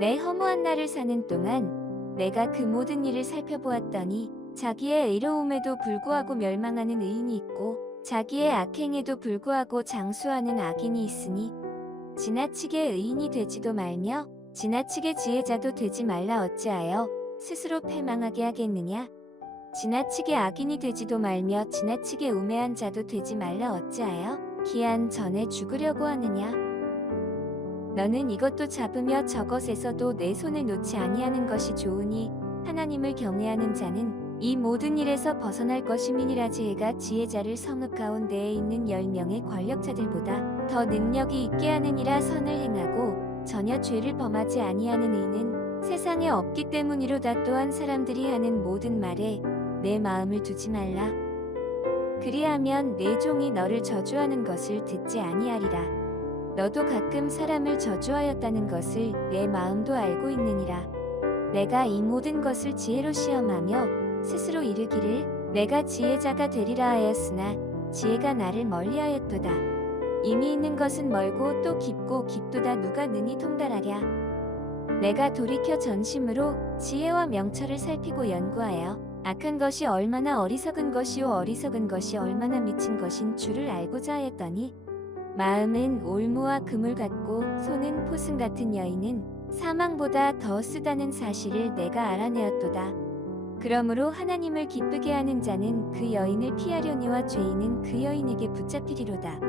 내 허무한 날을 사는 동안 내가 그 모든 일을 살펴보았더니 자기의 의로움에도 불구하고 멸망하는 의인이 있고 자기의 악행에도 불구하고 장수하는 악인이 있으니 지나치게 의인이 되지도 말며 지나치게 지혜자도 되지 말라. 어찌하여 스스로 패망하게 하겠느냐? 지나치게 악인이 되지도 말며 지나치게 우매한 자도 되지 말라. 어찌하여 기한 전에 죽으려고 하느냐? 너는 이것도 잡으며 저것에서도 내 손을 놓지 아니하는 것이 좋으니 하나님을 경외하는 자는 이 모든 일에서 벗어날 것임이니라. 지혜자를 성읍 가운데에 있는 10명의 권력자들보다 더 능력이 있게 하느니라. 선을 행하고 전혀 죄를 범하지 아니하는 의는 세상에 없기 때문이로다. 또한 사람들이 하는 모든 말에 내 마음을 두지 말라. 그리하면 내 종이 너를 저주하는 것을 듣지 아니하리라. 너도 가끔 사람을 저주하였다는 것을 내 마음도 알고 있느니라. 내가 이 모든 것을 지혜로 시험하며 스스로 이르기를 내가 지혜자가 되리라 하였으나 지혜가 나를 멀리하였도다. 이미 있는 것은 멀고 또 깊고 깊도다. 누가 능히 통달하랴. 내가 돌이켜 전심으로 지혜와 명철을 살피고 연구하여 악한 것이 얼마나 어리석은 것이요 어리석은 것이 얼마나 미친 것인 줄을 알고자 하였더니 마음은 올무와 그물 같고 손은 포승 같은 여인은 사망보다 더 쓰다는 사실을 내가 알아내었도다. 그러므로 하나님을 기쁘게 하는 자는 그 여인을 피하려니와 죄인은 그 여인에게 붙잡히리로다.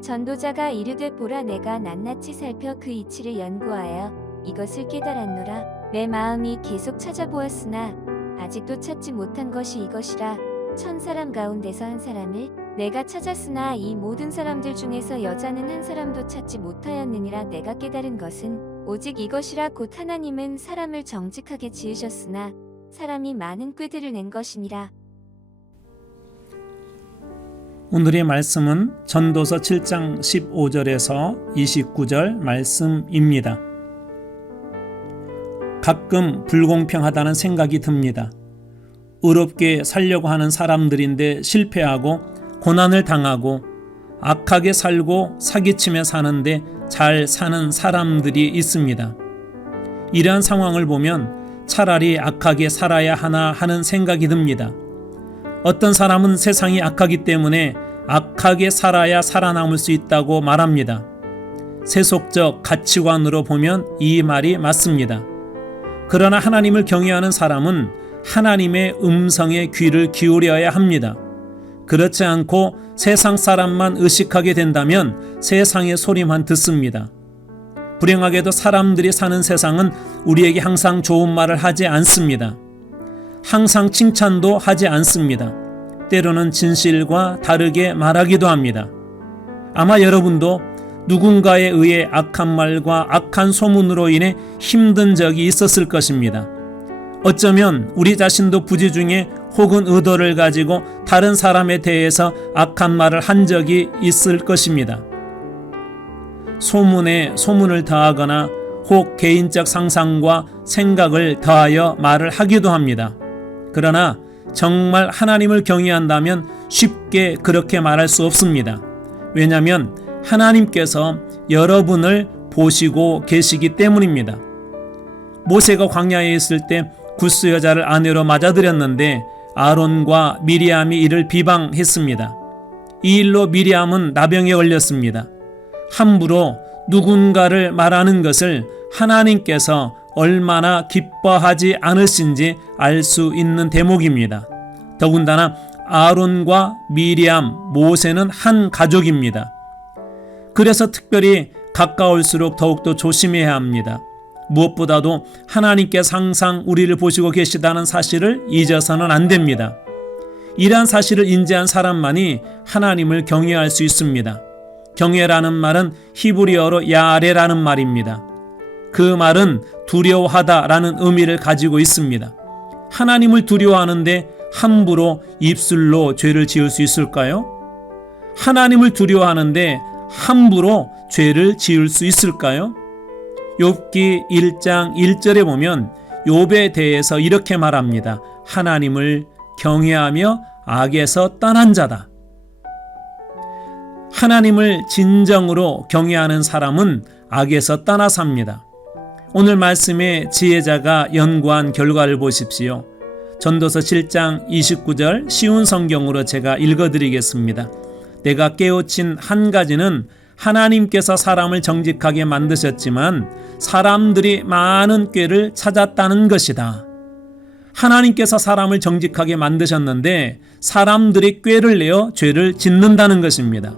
전도자가 이르되 보라, 내가 낱낱이 살펴 그 이치를 연구하여 이것을 깨달았노라. 내 마음이 계속 찾아보았으나 아직도 찾지 못한 것이 이것이라. 1000사람 가운데서 한 사람을 내가 찾았으나 이 모든 사람들 중에서 여자는 한 사람도 찾지 못하였느니라. 내가 깨달은 것은 오직 이것이라. 곧 하나님은 사람을 정직하게 지으셨으나 사람이 많은 꾀들을 낸 것이니라. 오늘의 말씀은 전도서 7장 15절에서 29절 말씀입니다. 가끔 불공평하다는 생각이 듭니다. 의롭게 살려고 하는 사람들인데 실패하고 고난을 당하고 악하게 살고 사기치며 사는데 잘 사는 사람들이 있습니다. 이러한 상황을 보면 차라리 악하게 살아야 하나 하는 생각이 듭니다. 어떤 사람은 세상이 악하기 때문에 악하게 살아야 살아남을 수 있다고 말합니다. 세속적 가치관으로 보면 이 말이 맞습니다. 그러나 하나님을 경외하는 사람은 하나님의 음성에 귀를 기울여야 합니다. 그렇지 않고 세상 사람만 의식하게 된다면 세상의 소리만 듣습니다. 불행하게도 사람들이 사는 세상은 우리에게 항상 좋은 말을 하지 않습니다. 항상 칭찬도 하지 않습니다. 때로는 진실과 다르게 말하기도 합니다. 아마 여러분도 누군가에 의해 악한 말과 악한 소문으로 인해 힘든 적이 있었을 것입니다. 어쩌면 우리 자신도 부지 중에 혹은 의도를 가지고 다른 사람에 대해서 악한 말을 한 적이 있을 것입니다. 소문에 소문을 더하거나 혹 개인적 상상과 생각을 더하여 말을 하기도 합니다. 그러나 정말 하나님을 경외한다면 쉽게 그렇게 말할 수 없습니다. 왜냐하면 하나님께서 여러분을 보시고 계시기 때문입니다. 모세가 광야에 있을 때 구스 여자를 아내로 맞아들였는데 아론과 미리암이 이를 비방했습니다. 이 일로 미리암은 나병에 걸렸습니다. 함부로 누군가를 말하는 것을 하나님께서 얼마나 기뻐하지 않으신지 알 수 있는 대목입니다. 더군다나 아론과 미리암, 모세는 한 가족입니다. 그래서 특별히 가까울수록 더욱더 조심해야 합니다. 무엇보다도 하나님께서 항상 우리를 보시고 계시다는 사실을 잊어서는 안 됩니다. 이러한 사실을 인지한 사람만이 하나님을 경외할 수 있습니다. 경외라는 말은 히브리어로 야레라는 말입니다. 그 말은 두려워하다라는 의미를 가지고 있습니다. 하나님을 두려워하는데 함부로 입술로 죄를 지을 수 있을까요? 하나님을 두려워하는데 함부로 죄를 지을 수 있을까요? 욥기 1장 1절에 보면 욥에 대해서 이렇게 말합니다. 하나님을 경외하며 악에서 떠난 자다. 하나님을 진정으로 경외하는 사람은 악에서 떠나 삽니다. 오늘 말씀의 지혜자가 연구한 결과를 보십시오. 전도서 7장 29절 쉬운 성경으로 제가 읽어드리겠습니다. 내가 깨우친 한 가지는 하나님께서 사람을 정직하게 만드셨지만 사람들이 많은 꾀를 찾았다는 것이다. 하나님께서 사람을 정직하게 만드셨는데 사람들이 꾀를 내어 죄를 짓는다는 것입니다.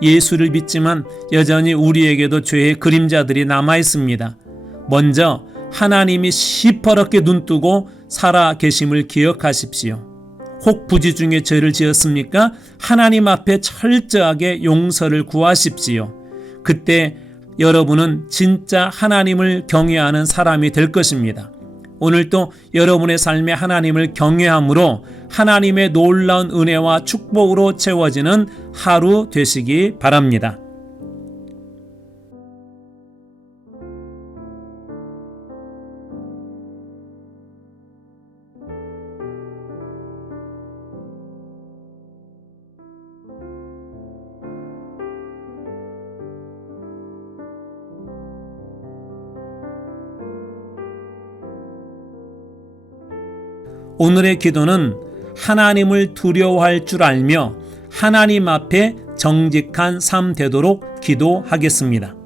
예수를 믿지만 여전히 우리에게도 죄의 그림자들이 남아 있습니다. 먼저 하나님이 시퍼렇게 눈뜨고 살아 계심을 기억하십시오. 혹 부지 중에 죄를 지었습니까? 하나님 앞에 철저하게 용서를 구하십시오. 그때 여러분은 진짜 하나님을 경외하는 사람이 될 것입니다. 오늘도 여러분의 삶에 하나님을 경외함으로 하나님의 놀라운 은혜와 축복으로 채워지는 하루 되시기 바랍니다. 오늘의 기도는 하나님을 두려워할 줄 알며 하나님 앞에 정직한 삶 되도록 기도하겠습니다.